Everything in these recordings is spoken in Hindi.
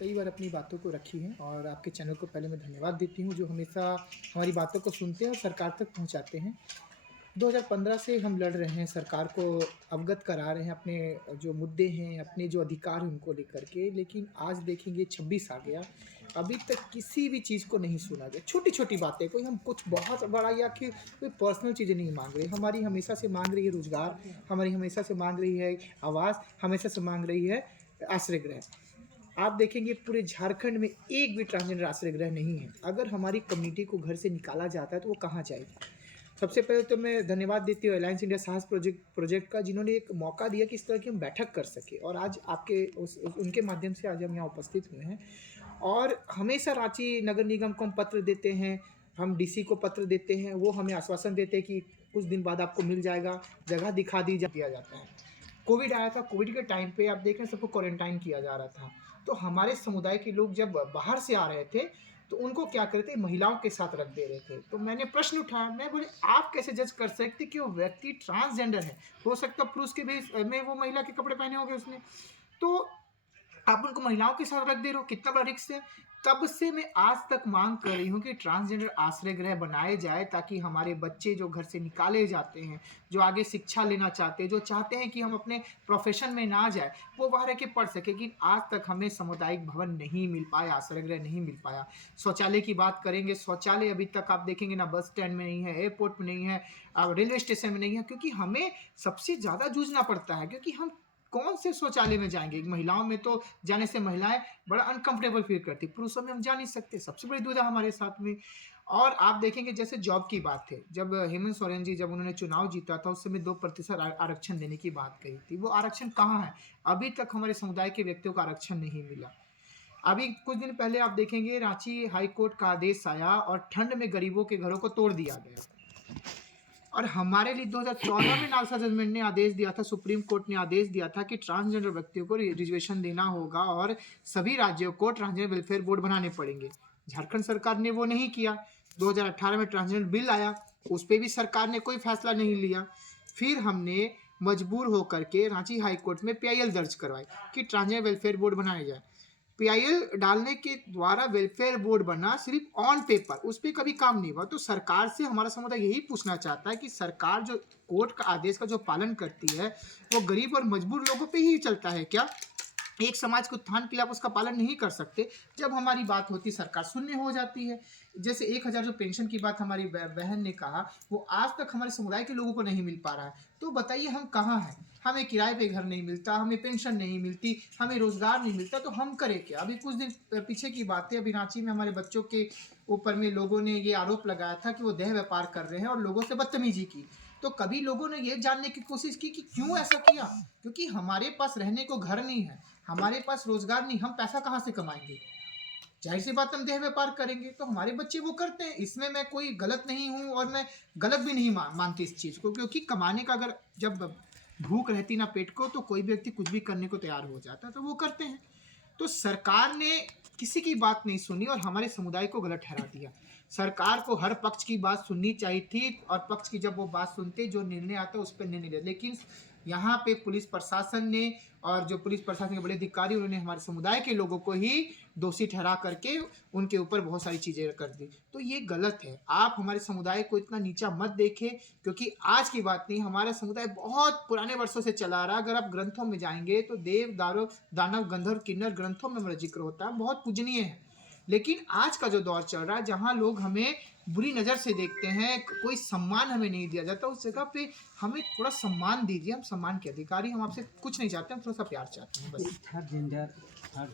कई बार अपनी बातों को रखी हैं और आपके चैनल को पहले मैं धन्यवाद देती हूँ जो हमेशा हमारी बातों को सुनते हैं और सरकार तक पहुँचाते हैं। 2015 से हम लड़ रहे हैं, सरकार को अवगत करा रहे हैं अपने जो मुद्दे हैं, अपने जो अधिकार हैं उनको लेकर के, लेकिन आज देखेंगे 26 आ गया, अभी तक किसी भी चीज़ को नहीं सुना गया। छोटी-छोटी बातें, कोई हम कुछ बहुत बड़ा या कि कोई पर्सनल चीज़ें नहीं माँग रहे, हमारी हमेशा से माँग रही है रोज़गार, हमारी हमेशा से माँग रही है आवास, हमेशा से माँग रही है आश्रय गृह। आप देखेंगे पूरे झारखंड में एक भी ट्रांसजेंडर आश्रय गृह नहीं है। अगर हमारी कम्युनिटी को घर से निकाला जाता है तो वो कहाँ जाएगी? सबसे पहले तो मैं धन्यवाद देती हूँ अलायंस इंडिया साहस प्रोजेक्ट का, जिन्होंने एक मौका दिया कि इस तरह की हम बैठक कर सके और आज आपके उनके माध्यम से आज हम यहाँ उपस्थित हुए हैं। और हमेशा रांची नगर निगम को हम पत्र देते हैं, हम डीसी को पत्र देते हैं, वो हमें आश्वासन देते हैं कि कुछ दिन बाद आपको मिल जाएगा, जगह दिया जाता है। कोविड आया था, कोविड के टाइम पे आप देख रहे हैं सबको क्वारंटाइन किया जा रहा था। तो हमारे समुदाय के लोग जब बाहर से आ रहे थे, तो उनको क्या करते महिलाओं के साथ रख दे रहे थे। तो मैंने प्रश्न उठाया, मैं बोले आप कैसे जज कर सकते कि वो व्यक्ति ट्रांसजेंडर है? हो सकता है पुरुष के भेष में वो महिला के कपड़े पहने होंगे उसने। तो आप उनको महिलाओं के साथ रख दे रहे हो, कितना बड़ा रिस्क है। तब से मैं आज तक मांग कर रही हूँ कि ट्रांसजेंडर आश्रय गृह बनाए जाए ताकि हमारे बच्चे जो घर से निकाले जाते हैं, जो आगे शिक्षा लेना चाहते हैं, जो चाहते हैं कि हम अपने प्रोफेशन में ना जाए, वो वहाँ रह के पढ़ सके। लेकिन आज तक हमें सामुदायिक भवन नहीं मिल पाया, आश्रय गृह नहीं मिल पाया। शौचालय की बात करेंगे, शौचालय अभी तक आप देखेंगे ना बस स्टैंड में नहीं है, एयरपोर्ट में नहीं है, रेलवे स्टेशन में नहीं है, क्योंकि हमें सबसे ज़्यादा जूझना पड़ता है। क्योंकि हम कौन से शौचालय में जाएंगे? महिलाओं में तो जाने से महिलाएं बड़ा अनकंफर्टेबल फील करती, पुरुषों में हम जा नहीं सकते, सबसे बड़ी दुविधा हमारे साथ में। और आप देखेंगे जैसे जॉब की बात है, जब हेमंत सोरेन जी जब उन्होंने चुनाव जीता था उस समय 2% आरक्षण देने की बात कही थी। वो आरक्षण कहाँ है? अभी तक हमारे समुदाय के व्यक्तियों को आरक्षण नहीं मिला। अभी कुछ दिन पहले आप देखेंगे रांची हाई कोर्ट का आदेश आया और ठंड में गरीबों के घरों को तोड़ दिया गया। और हमारे लिए 2014 में नालसा जजमेंट ने आदेश दिया था, सुप्रीम कोर्ट ने आदेश दिया था कि ट्रांसजेंडर व्यक्तियों को रिजर्वेशन देना होगा और सभी राज्यों को ट्रांसजेंडर वेलफेयर बोर्ड बनाने पड़ेंगे। झारखंड सरकार ने वो नहीं किया। 2018 में ट्रांसजेंडर बिल आया, उस पर भी सरकार ने कोई फैसला नहीं लिया। फिर हमने मजबूर होकर के रांची हाई कोर्ट में PIL दर्ज करवाई कि ट्रांसजेंडर वेलफेयर बोर्ड बनाया जाए। PIL डालने के द्वारा वेलफेयर बोर्ड बना, सिर्फ ऑन पेपर, उस पर कभी काम नहीं हुआ। तो सरकार से हमारा समुदाय यही पूछना चाहता है कि सरकार जो कोर्ट का आदेश का जो पालन करती है वो गरीब और मजबूर लोगों पे ही चलता है क्या? एक समाज के उत्थान के लिए आप उसका पालन नहीं कर सकते। जब हमारी बात होती सरकार शून्य हो जाती है। जैसे 1000 जो पेंशन की बात हमारी बहन ने कहा, वो आज तक हमारे समुदाय के लोगों को नहीं मिल पा रहा है। तो बताइए हम कहाँ हैं? हमें किराए पे घर नहीं मिलता, हमें पेंशन नहीं मिलती, हमें रोजगार नहीं मिलता, तो हम करें क्या? अभी कुछ दिन पीछे की बात है, अभी रांची में हमारे बच्चों के ऊपर में लोगों ने ये आरोप लगाया था कि वो देह व्यापार कर रहे हैं और लोगों से बदतमीजी की। तो कभी लोगों ने ये जानने की कोशिश की कि क्यों ऐसा किया? क्योंकि हमारे पास रहने को घर नहीं है, हमारे पास रोजगार नहीं, हम पैसा कहाँ से कमाएंगे? जाहिर सी बात हम देह व्यापार करेंगे। तो हमारे बच्चे वो करते हैं, इसमें मैं कोई गलत नहीं हूँ और मैं गलत भी नहीं मानती इस चीज़ को। क्योंकि कमाने का अगर जब भूख रहती ना पेट को, तो कोई भी व्यक्ति कुछ भी करने को तैयार हो जाता है, तो वो करते हैं। तो सरकार ने किसी की बात नहीं सुनी और हमारे समुदाय को गलत ठहरा दिया। सरकार को हर पक्ष की बात सुननी चाहिए थी और पक्ष की जब वो बात सुनते, जो निर्णय आता उस पर निर्णय ले। लेकिन यहाँ पे पुलिस प्रशासन ने और जो पुलिस प्रशासन के बड़े अधिकारी, उन्होंने हमारे समुदाय के लोगों को ही दोषी ठहरा करके उनके ऊपर बहुत सारी चीज़ें कर दी। तो ये गलत है। आप हमारे समुदाय को इतना नीचा मत देखें, क्योंकि आज की बात नहीं, हमारा समुदाय बहुत पुराने वर्षों से चला आ रहा है। अगर आप ग्रंथों में जाएंगे तो देव दानव गंधर्व किन्नर ग्रंथों में हमारा जिक्र होता है, बहुत पूजनीय है। लेकिन आज का जो दौर चल रहा है, जहाँ लोग हमें बुरी नज़र से देखते हैं, कोई सम्मान हमें नहीं दिया जाता, उस जगह पे हमें थोड़ा सम्मान दीजिए। हम सम्मान के अधिकारी, हम आपसे कुछ नहीं चाहते, हम थोड़ा सा प्यार चाहते हैं बस। थर्ड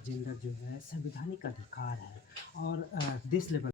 जेंडर जो है संवैधानिक अधिकार है और देश लेवल